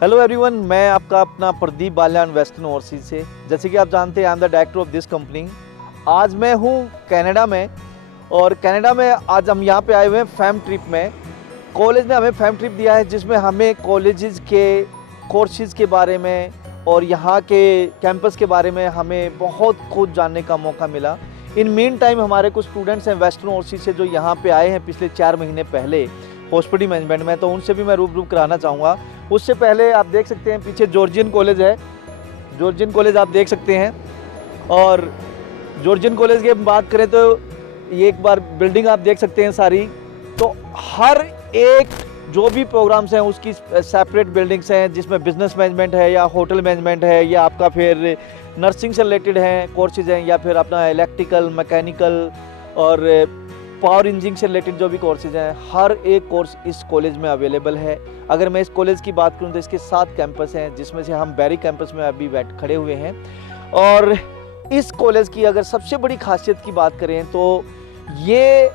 Hello everyone, मैं आपका अपना प्रदीप बाल्यान वेस्टर्न ओवरसीज से। जैसे कि आप जानते हैं, I am the director of this company. आज मैं हूँ कनाडा में, और कनाडा में आज हम यहाँ पे आए हुए हैं फैम ट्रिप में। कॉलेज ने हमें फैम ट्रिप दिया है जिसमें हमें कॉलेजेस के कोर्सेज के बारे में और यहाँ के कैंपस के बारे में हमें बहुत कुछ जानने का मौका मिला। इन मीन टाइम हमारे कुछ स्टूडेंट्स हैं वेस्टर्न ओवरसीज से जो यहाँ पे आए हैं पिछले 4 महीने पहले हॉस्पिटल मैनेजमेंट में, तो उनसे भी मैं रूबरू कराना चाहूँगा। उससे पहले आप देख सकते हैं पीछे जॉर्जियन कॉलेज है, जॉर्जियन कॉलेज आप देख सकते हैं। और जॉर्जियन कॉलेज की बात करें तो ये एक बार बिल्डिंग आप देख सकते हैं सारी। तो हर एक जो भी प्रोग्राम्स हैं उसकी सेपरेट बिल्डिंग्स हैं, जिसमें बिजनेस मैनेजमेंट है या होटल मैनेजमेंट है या आपका फिर नर्सिंग से रिलेटेड हैं कोर्सेज हैं, या फिर अपना इलेक्ट्रिकल, मैकेनिकल और पावर इंजीनियरिंग से रिलेटेड जो भी कोर्सेज हैं, हर एक कोर्स इस कॉलेज में अवेलेबल है। अगर मैं इस कॉलेज की बात करूं तो इसके 7 कैंपस हैं, जिसमें से हम बैरी कैंपस में अभी खड़े हुए हैं। और इस कॉलेज की अगर सबसे बड़ी खासियत की बात करें तो ये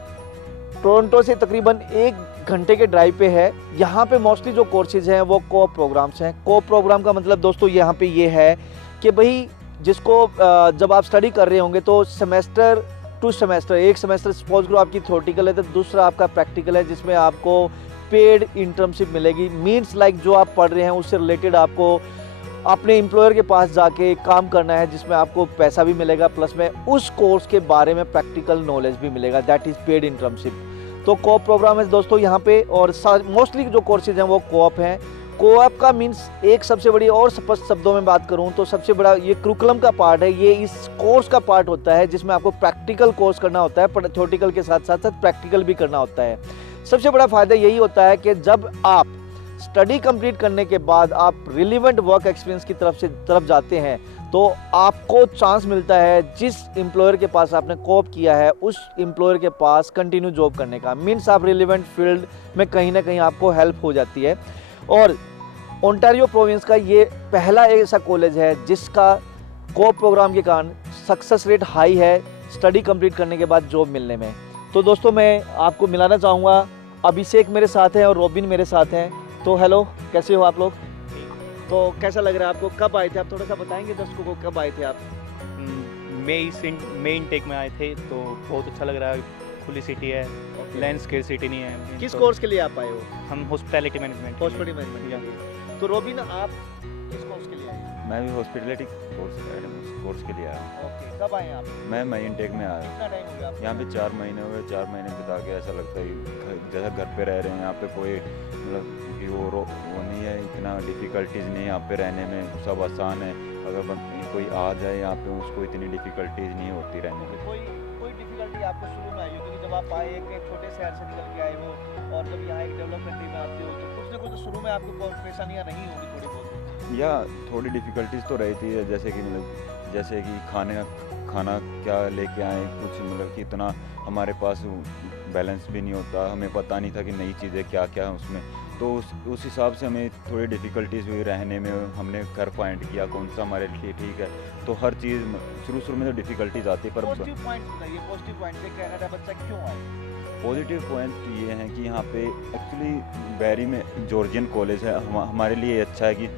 टोरंटो से तकरीबन 1 घंटे के ड्राइव पे है। यहाँ पे मोस्टली जो कोर्सेज हैं वो को प्रोग्राम्स हैं। को प्रोग्राम का मतलब दोस्तों यहाँ पे ये है कि भाई जिसको जब आप स्टडी कर रहे होंगे तो सेमेस्टर टू सेमेस्टर, एक सेमेस्टर सपोज करो आपकी थ्योरेटिकल है तो दूसरा आपका प्रैक्टिकल है, जिसमें आपको पेड इंटर्नशिप मिलेगी। मीन्स लाइक जो आप पढ़ रहे हैं उससे रिलेटेड आपको अपने एम्प्लॉयर के पास जाके काम करना है, जिसमें आपको पैसा भी मिलेगा, प्लस में उस कोर्स के बारे में प्रैक्टिकल नॉलेज भी मिलेगा, दैट इज़ पेड इंटर्नशिप। तो कोऑप प्रोग्राम है दोस्तों यहाँ पे, और मोस्टली जो कोर्सेज हैं वो कोऑप हैं। कोऑप का मीन्स एक सबसे बड़ी और स्पष्ट शब्दों में बात करूँ तो सबसे बड़ा ये करिकुलम का पार्ट है, ये इस कोर्स का पार्ट होता है जिसमें आपको प्रैक्टिकल कोर्स करना होता है, थ्योरेटिकल के साथ साथ प्रैक्टिकल भी करना होता है। सबसे बड़ा फ़ायदा यही होता है कि जब आप स्टडी कंप्लीट करने के बाद आप रिलेवेंट वर्क एक्सपीरियंस की तरफ जाते हैं तो आपको चांस मिलता है जिस एम्प्लॉयर के पास आपने कोऑप किया है उस एम्प्लॉयर के पास कंटिन्यू जॉब करने का। मीन्स आप रिलेवेंट फील्ड में कहीं ना कहीं आपको हेल्प हो जाती है। और ओंटारियो प्रोविंस का ये पहला ऐसा कॉलेज है जिसका कोऑप प्रोग्राम के कारण सक्सेस रेट हाई है स्टडी कंप्लीट करने के बाद जॉब मिलने में। तो दोस्तों मैं आपको मिलाना चाहूँगा, अभिषेक मेरे साथ हैं और रॉबिन मेरे साथ हैं। तो हेलो, कैसे हो आप लोग? तो कैसा लग रहा है आपको? कब आए थे आप, थोड़ा सा बताएंगे दर्शकों को, कब आए थे आप? मई इनटेक में आए थे, तो बहुत अच्छा लग रहा है। खुली सिटी है, लैंड स्केयर सिटी नहीं है। किस तो कोर्स के लिए आप आए हो? हम हॉस्पिटैलिटी मैनेजमेंट हॉस्पिटल मैनेजमेंट के लिए। तो रॉबिन आप किस कोर्स के लिए आए? मैं भी हॉस्पिटलिटी कोर्स के लिए आया। ओके, कब आए आप? मैं मई इनटेक में आया। कितना टाइम हो गया आपको? यहाँ पे 4 महीने हुए। 4 महीने बिता के ऐसा लगता है जैसा घर पे रह रहे हैं। यहाँ पे कोई मतलब कि वो नहीं है, इतना डिफ़िकल्टीज़ नहीं है यहाँ पे रहने में, सब आसान है। अगर कोई आ जाए यहाँ पे उसको इतनी डिफ़िकल्टीज़ नहीं होती रहने में। कोई डिफिकल्टी आपको शुरू में आई हो? क्योंकि जब आप आए एक छोटे शहर से निकल के आए हो और जब यहाँ एक डेवलप कंट्री में आते हो तो कुछ ना कुछ तो शुरू में आपको परेशानियाँ नहीं होगी थोड़ी बहुत? या थोड़ी डिफ़िकल्टीज़ तो रहती है, जैसे कि मतलब जैसे कि खाना क्या लेके आए, कुछ मतलब कि इतना हमारे पास बैलेंस भी नहीं होता, हमें पता नहीं था कि नई चीज़ें क्या क्या है उसमें। तो उस हिसाब से हमें थोड़ी डिफ़िकल्टीज़ हुई रहने में। हमने घर फाइंड किया कौन सा हमारे लिए ठीक है। तो हर चीज़ शुरू में तो डिफ़िकल्टीज़ आती है, पर पॉजिटिव पॉइंट बताइए, पॉजिटिव पॉइंट से कनाडा बच्चा क्यों आए? पॉजिटिव पॉइंट ये हैं कि यहाँ पे एक्चुअली बैरी में जॉर्जियन कॉलेज है। हमारे लिए अच्छा है कि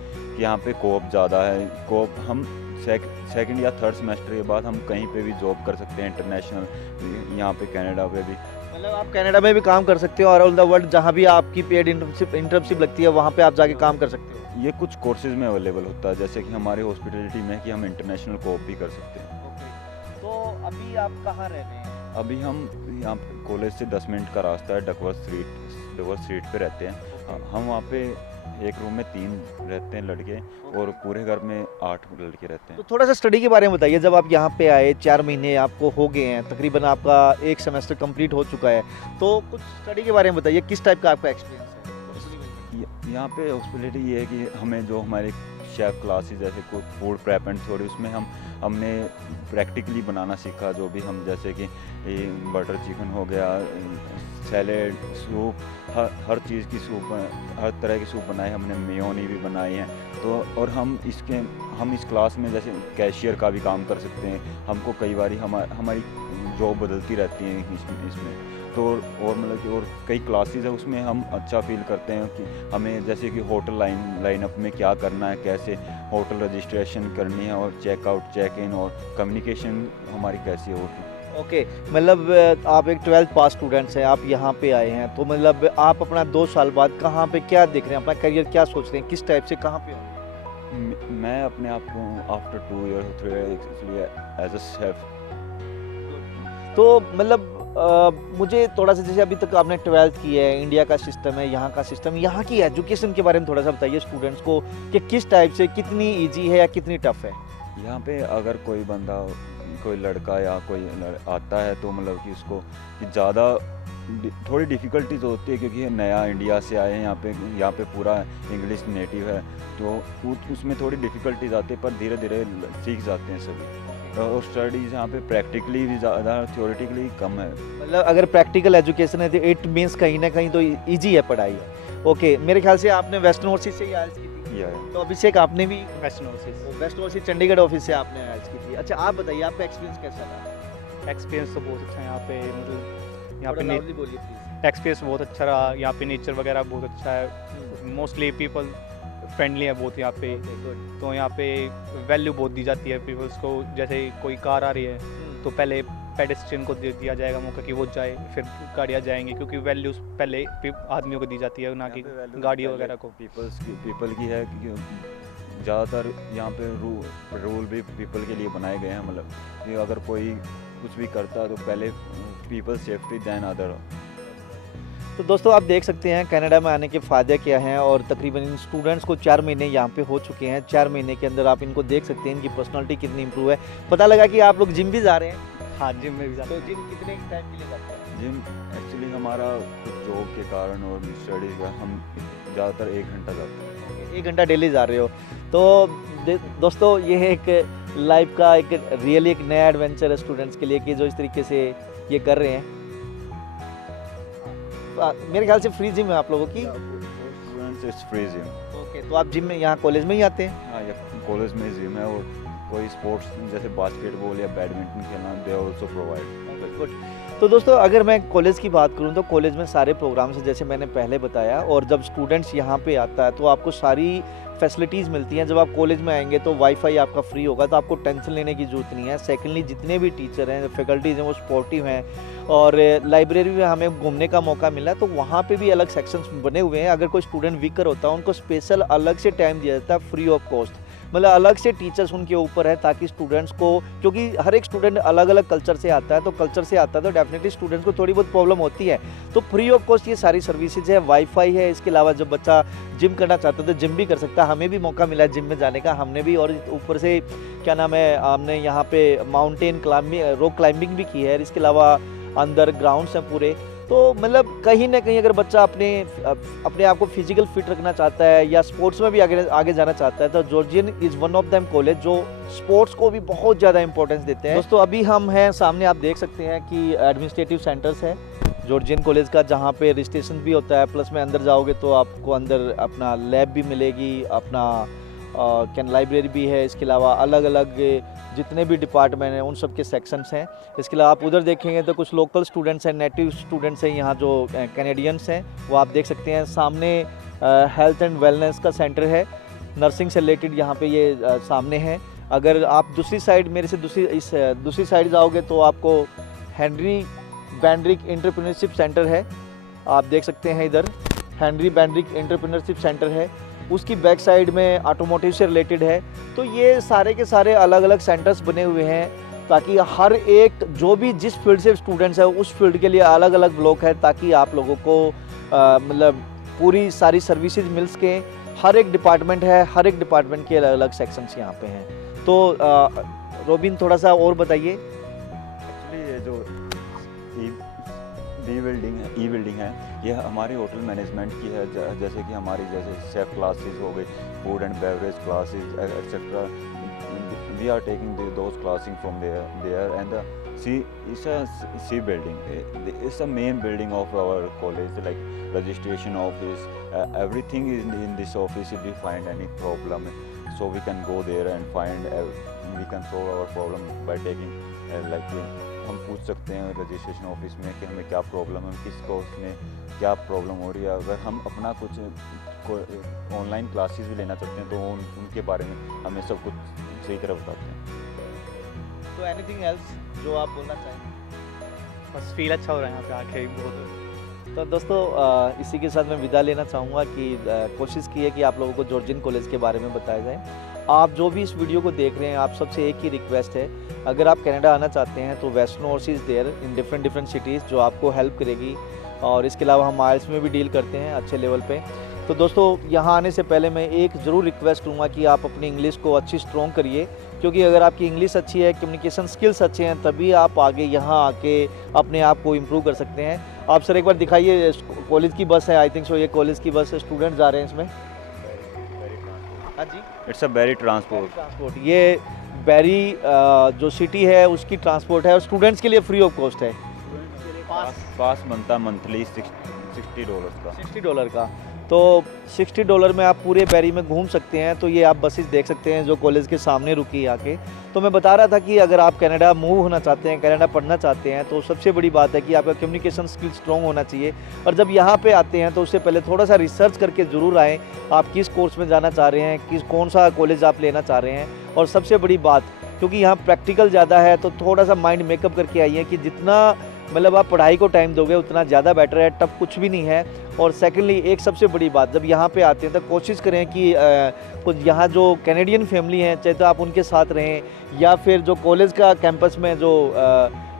यहाँ पे कोऑप ज़्यादा है। कोऑप हम सेकंड या थर्ड सेमेस्टर के बाद हम कहीं पे भी जॉब कर सकते हैं इंटरनेशनल, यहाँ पे कनाडा पे भी। मतलब आप कनाडा में भी काम कर सकते हो और ऑल द वर्ल्ड जहाँ भी आपकी पेड इंटर्नशिप लगती है वहाँ पे आप जाके काम कर सकते हो। ये कुछ कोर्सेज में अवेलेबल होता है, जैसे कि हमारे हॉस्पिटलिटी में कि हम इंटरनेशनल कोऑप भी कर सकते हैं। ओके, तो अभी आप कहाँ रह रहे हैं? अभी हम यहाँ कॉलेज से 10 मिनट का रास्ता है, डकवर्थ स्ट्रीट पे रहते हैं। हम वहाँ पे एक रूम में 3 रहते हैं लड़के, और पूरे घर में 8 लड़के रहते हैं। तो थोड़ा सा स्टडी के बारे में बताइए। जब आप यहाँ पे आए 4 महीने आपको हो गए हैं, तकरीबन आपका एक सेमेस्टर कंप्लीट हो चुका है, तो कुछ स्टडी के बारे में बताइए, किस टाइप का आपका एक्सपीरियंस है? यहाँ पे हॉस्पिटलिटी ये है कि हमें जो हमारे शेफ़ क्लासेस जैसे कुछ फूड प्रेप एंड थोड़ी उसमें हमने प्रैक्टिकली बनाना सीखा। जो भी हम जैसे कि बटर चिकन हो गया, सैलेड, सूप, हर चीज़ की सूप, हर तरह की सूप बनाई हमने, मेयोनी भी बनाई हैं। तो और हम इस क्लास में जैसे कैशियर का भी काम कर सकते हैं। हमको कई बारी हमारी जॉब बदलती रहती हैं इसमें तो और मतलब कि और कई क्लासेस है उसमें हम अच्छा फील करते हैं कि हमें जैसे कि होटल लाइनअप में क्या करना है, कैसे होटल रजिस्ट्रेशन करनी है और चेकआउट चेक इन और कम्युनिकेशन हमारी कैसी होगी। ओके, मतलब आप एक 12th पास स्टूडेंट्स हैं, आप यहाँ पे आए हैं, तो मतलब आप अपना 2 साल बाद कहाँ पे क्या देख रहे हैं, अपना करियर क्या सोच रहे हैं, किस टाइप से कहाँ पे होंगे? मैं अपने आप को after 2 year 3 year as a chef. तो मतलब मुझे थोड़ा सा, जैसे अभी तक आपने 12th की है, इंडिया का सिस्टम है, यहाँ का सिस्टम, यहाँ की एजुकेशन के बारे में थोड़ा सा बताइए स्टूडेंट्स को कि किस टाइप से, कितनी इजी है या कितनी टफ है? यहाँ पे अगर कोई बंदा कोई लड़का या आता है तो मतलब कि उसको कि ज़्यादा थोड़ी डिफ़िकल्टीज होती है क्योंकि नया इंडिया से आए हैं यहाँ पे पूरा इंग्लिश नेटिव है तो उसमें थोड़ी डिफ़िकल्टीज आती है पर धीरे धीरे सीख जाते हैं सभी। और स्टडीज़ यहाँ पे प्रैक्टिकली भी ज़्यादा थ्योरेटिकली कम है। मतलब अगर प्रैक्टिकल एजुकेशन है तो इट मीन्स कहीं ना कहीं तो इजी है पढ़ाई। ओके, मेरे ख्याल से आपने वेस्टर्न ओवरसीज से ही आइल्स की थी, तो अभिषेक आपने भी western overseas. West overseas Chandigarh office से आपने आइल्स की थी। अच्छा, आप बताइए आपका एक्सपीरियंस कैसा रहा? एक्सपीरियंस तो बहुत अच्छा है यहाँ पे, मतलब यहाँ थोड़ा पे loudly बोलिए प्लीज। एक्सपीरियंस बहुत अच्छा रहा। यहाँ पे नेचर वगैरह बहुत अच्छा है, मोस्टली पीपल फ्रेंडली है बहुत यहाँ पे। गुड। तो यहाँ पे वैल्यू बहुत दी जाती है पीपल्स को। जैसे कोई कार आ रही है तो पहले पेडेस्ट्रियन को दे दिया जाएगा मौका कि वो जाए, फिर गाड़ियाँ जाएंगी, क्योंकि वैल्यूज़ पहले आदमियों को दी जाती है, ना कि गाड़ियों वगैरह को। पीपल की है क्योंकि ज़्यादातर यहाँ पे रूल भी पीपल के लिए बनाए गए हैं। मतलब कि अगर कोई कुछ भी करता है तो पहले पीपल सेफ्टी दैन अदर। तो दोस्तों आप देख सकते हैं कनाडा में आने के फ़ायदे क्या हैं, और तकरीबन इन स्टूडेंट्स को 4 महीने यहाँ पे हो चुके हैं। 4 महीने के अंदर आप इनको देख सकते हैं, इनकी पर्सनालिटी कितनी इंप्रूव है। पता लगा कि आप लोग जिम भी जा रहे हैं। हाँ, जिम में भी जाते तो हैं। जिम कितने टाइम के लिए जाते हैं? जिम एक्चुअली हमारा कुछ जॉब के कारण और स्टडीज़ का हम ज़्यादातर 1 घंटा जाते हैं। 1 घंटा डेली जा रहे हो तो दोस्तों ये एक लाइफ का एक रियली एक नया एडवेंचर है स्टूडेंट्स के लिए कि जो इस तरीके से ये कर रहे हैं। मेरे ख्याल से फ्री जिम है आप लोगों की। Students it's free gym. Okay, तो आप जिम में यहाँ कॉलेज में ही आते हैं? हाँ, ये कॉलेज में जिम है और कोई स्पोर्ट्स जैसे बास्केटबॉल या बैडमिंटन खेलना दे आल्सो प्रोवाइड। गुड। तो दोस्तों अगर मैं कॉलेज की बात करूं तो कॉलेज में सारे प्रोग्राम्स हैं जैसे मैंने पहले बताया, और जब स्टूडेंट्स यहाँ पे आता है तो आपको सारी फैसिलिटीज़ मिलती हैं। जब आप कॉलेज में आएंगे तो वाईफाई आपका फ्री होगा, तो आपको टेंशन लेने की ज़रूरत नहीं है। सेकेंडली, जितने भी टीचर हैं, फैकल्टीज़ हैं, वो सपोर्टिव हैं, और लाइब्रेरी में हमें घूमने का मौका मिला तो वहाँ पे भी अलग सेक्शंस बने हुए हैं। अगर कोई स्टूडेंट वीकर होता है उनको स्पेशल अलग से टाइम दिया जाता है फ्री ऑफ कॉस्ट, मतलब अलग से टीचर्स उनके ऊपर है, ताकि स्टूडेंट्स को, क्योंकि हर एक स्टूडेंट अलग अलग कल्चर से आता है, तो कल्चर से आता है तो डेफिनेटली स्टूडेंट्स को थोड़ी बहुत प्रॉब्लम होती है। तो फ्री ऑफ कॉस्ट ये सारी सर्विसेज है, वाईफाई है। इसके अलावा जब बच्चा जिम करना चाहता है तो जिम भी कर सकता है। हमें भी मौका मिला जिम में जाने का, हमने भी, और ऊपर से क्या नाम है, हमने यहाँ पे माउंटेन क्लाइंबिंग, रॉक क्लाइंबिंग भी की है। इसके अलावा अंदर ग्राउंड्स हैं पूरे। तो मतलब कहीं ना कहीं अगर बच्चा अपने आप को फिजिकल फिट रखना चाहता है या स्पोर्ट्स में भी आगे जाना चाहता है तो Georgian is one of them college जो स्पोर्ट्स को भी बहुत ज़्यादा इंपॉर्टेंस देते हैं। दोस्तों अभी हम हैं सामने, आप देख सकते हैं कि एडमिनिस्ट्रेटिव सेंटर्स है जॉर्जियन कॉलेज का, जहाँ पे रजिस्ट्रेशन भी होता है, प्लस में अंदर जाओगे तो आपको अंदर अपना लैब भी मिलेगी, अपना लाइब्रेरी भी है। इसके अलावा अलग अलग जितने भी डिपार्टमेंट हैं उन सब के सेक्शंस हैं। इसके अलावा आप उधर देखेंगे तो कुछ लोकल स्टूडेंट्स हैं, नेटिव स्टूडेंट्स हैं, यहाँ जो कैनेडियंस हैं वो आप देख सकते हैं। सामने हेल्थ एंड वेलनेस का सेंटर है, नर्सिंग से रिलेटेड यहाँ पे ये सामने है। अगर आप दूसरी साइड मेरे से दूसरी साइड जाओगे तो आपको हेनरी बैंड्रिक एंटरप्रेन्योरशिप सेंटर है, आप देख सकते हैं इधर हेनरी बैंड्रिक एंटरप्रेन्योरशिप सेंटर है। उसकी बैक साइड में ऑटोमोटिव से रिलेटेड है। तो ये सारे के सारे अलग अलग सेंटर्स बने हुए हैं ताकि हर एक जो भी जिस फील्ड से स्टूडेंट्स है उस फील्ड के लिए अलग अलग ब्लॉक है, ताकि आप लोगों को मतलब पूरी सारी सर्विसेज मिल सके। हर एक डिपार्टमेंट है, हर एक डिपार्टमेंट के अलग अलग सेक्शंस यहाँ पे हैं। तो रोबिन थोड़ा सा और बताइए। एक्चुअली ये जो ई बिल्डिंग है ये हमारी होटल मैनेजमेंट की है। जैसे कि हमारी जैसे शेफ क्लासेस हो गई, food and beverage classes etcetera, we are taking those classing from there and C building is the main building of our college, like registration office, everything is in this office. If we find any problem, so we can go there and we can solve our problem by taking हम पूछ सकते हैं registration office में कि हमें क्या problem है, किस कोर्स में क्या प्रॉब्लम हो रही है। अगर हम अपना कुछ ऑनलाइन क्लासेस भी लेना चाहते हैं तो उनके बारे में हमें सब कुछ सही तरह बताते हैं। तो एनीथिंग एल्स जो आप बोलना चाहें? बस फील अच्छा हो रहा है यहाँ पे आके बहुत। तो दोस्तों इसी के साथ मैं विदा लेना चाहूँगा कि कोशिश की है कि आप लोगों को जॉर्जियन कॉलेज के बारे में बताया जाए। आप जो भी इस वीडियो को देख रहे हैं, आप सबसे एक ही रिक्वेस्ट है, अगर आप कनाडा आना चाहते हैं तो western overseas there in different cities जो आपको हेल्प करेगी। और इसके अलावा हम आइल्स में भी डील करते हैं अच्छे लेवल पे। तो दोस्तों यहाँ आने से पहले मैं एक ज़रूर रिक्वेस्ट करूँगा कि आप अपनी इंग्लिश को अच्छी स्ट्रॉन्ग करिए, क्योंकि अगर आपकी इंग्लिश अच्छी है, कम्युनिकेशन स्किल्स अच्छे हैं, तभी आप आगे यहाँ आके अपने आप को इम्प्रूव कर सकते हैं। आप सर एक बार दिखाइए, कॉलेज की बस है, आई थिंक सो ये कॉलेज की बस, स्टूडेंट जा रहे हैं इसमें। हाँ जी, it's a very transport. Transport, ये बैरी जो सिटी है उसकी ट्रांसपोर्ट है और स्टूडेंट्स के लिए फ्री ऑफ कॉस्ट है। पास बनता मंथली $60 का। $60 का, तो $60 में आप पूरे बैरी में घूम सकते हैं। तो ये आप बसेस देख सकते हैं जो कॉलेज के सामने रुकी है आके। तो मैं बता रहा था कि अगर आप कनाडा मूव होना चाहते हैं, कनाडा पढ़ना चाहते हैं, तो सबसे बड़ी बात है कि आपका कम्युनिकेशन स्किल स्ट्रॉन्ग होना चाहिए। और जब यहाँ पे आते हैं तो उससे पहले थोड़ा सा रिसर्च करके ज़रूर आएँ, आप किस कोर्स में जाना चाह रहे हैं, कौन सा कॉलेज आप लेना चाह रहे हैं। और सबसे बड़ी बात, क्योंकि यहाँ प्रैक्टिकल ज़्यादा है, तो थोड़ा सा माइंड मेकअप करके आइए कि जितना मतलब आप पढ़ाई को टाइम दोगे उतना ज़्यादा बेटर है, टफ कुछ भी नहीं है। और सेकेंडली एक सबसे बड़ी बात, जब यहाँ पे आते हैं तो कोशिश करें कि कुछ यहाँ जो कैनेडियन फैमिली हैं, चाहे तो आप उनके साथ रहें, या फिर जो कॉलेज का कैंपस में जो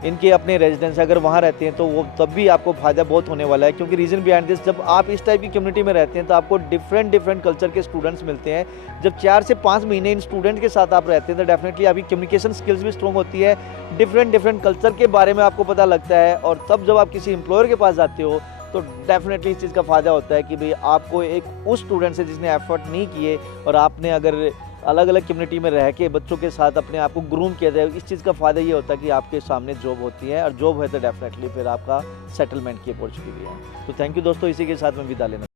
इनके अपने रेजिडेंस अगर वहाँ रहते हैं तो वो तब भी आपको फ़ायदा बहुत होने वाला है। क्योंकि रीज़न बिहाइंड दिस, जब आप इस टाइप की कम्युनिटी में रहते हैं तो आपको डिफरेंट कल्चर के स्टूडेंट्स मिलते हैं। जब 4 से 5 महीने इन स्टूडेंट के साथ आप रहते हैं तो डेफिनेटली आपकी कम्युनिकेशन स्किल्स भी स्ट्रॉन्ग होती है, डिफरेंट कल्चर के बारे में आपको पता लगता है। और तब जब आप किसी एम्प्लॉयर के पास जाते हो तो डेफिनेटली इस चीज़ का फ़ायदा होता है कि भाई आपको एक उस स्टूडेंट से जिसने एफर्ट नहीं किए और आपने अगर अलग अलग कम्युनिटी में रह के बच्चों के साथ अपने आप को ग्रूम किया जाए, इस चीज़ का फ़ायदा ये होता है कि आपके सामने जॉब होती है, और जॉब है तो डेफिनेटली फिर आपका सेटलमेंट की अपॉर्चुनिटी भी है। तो थैंक यू दोस्तों, इसी के साथ मैं विदा लेना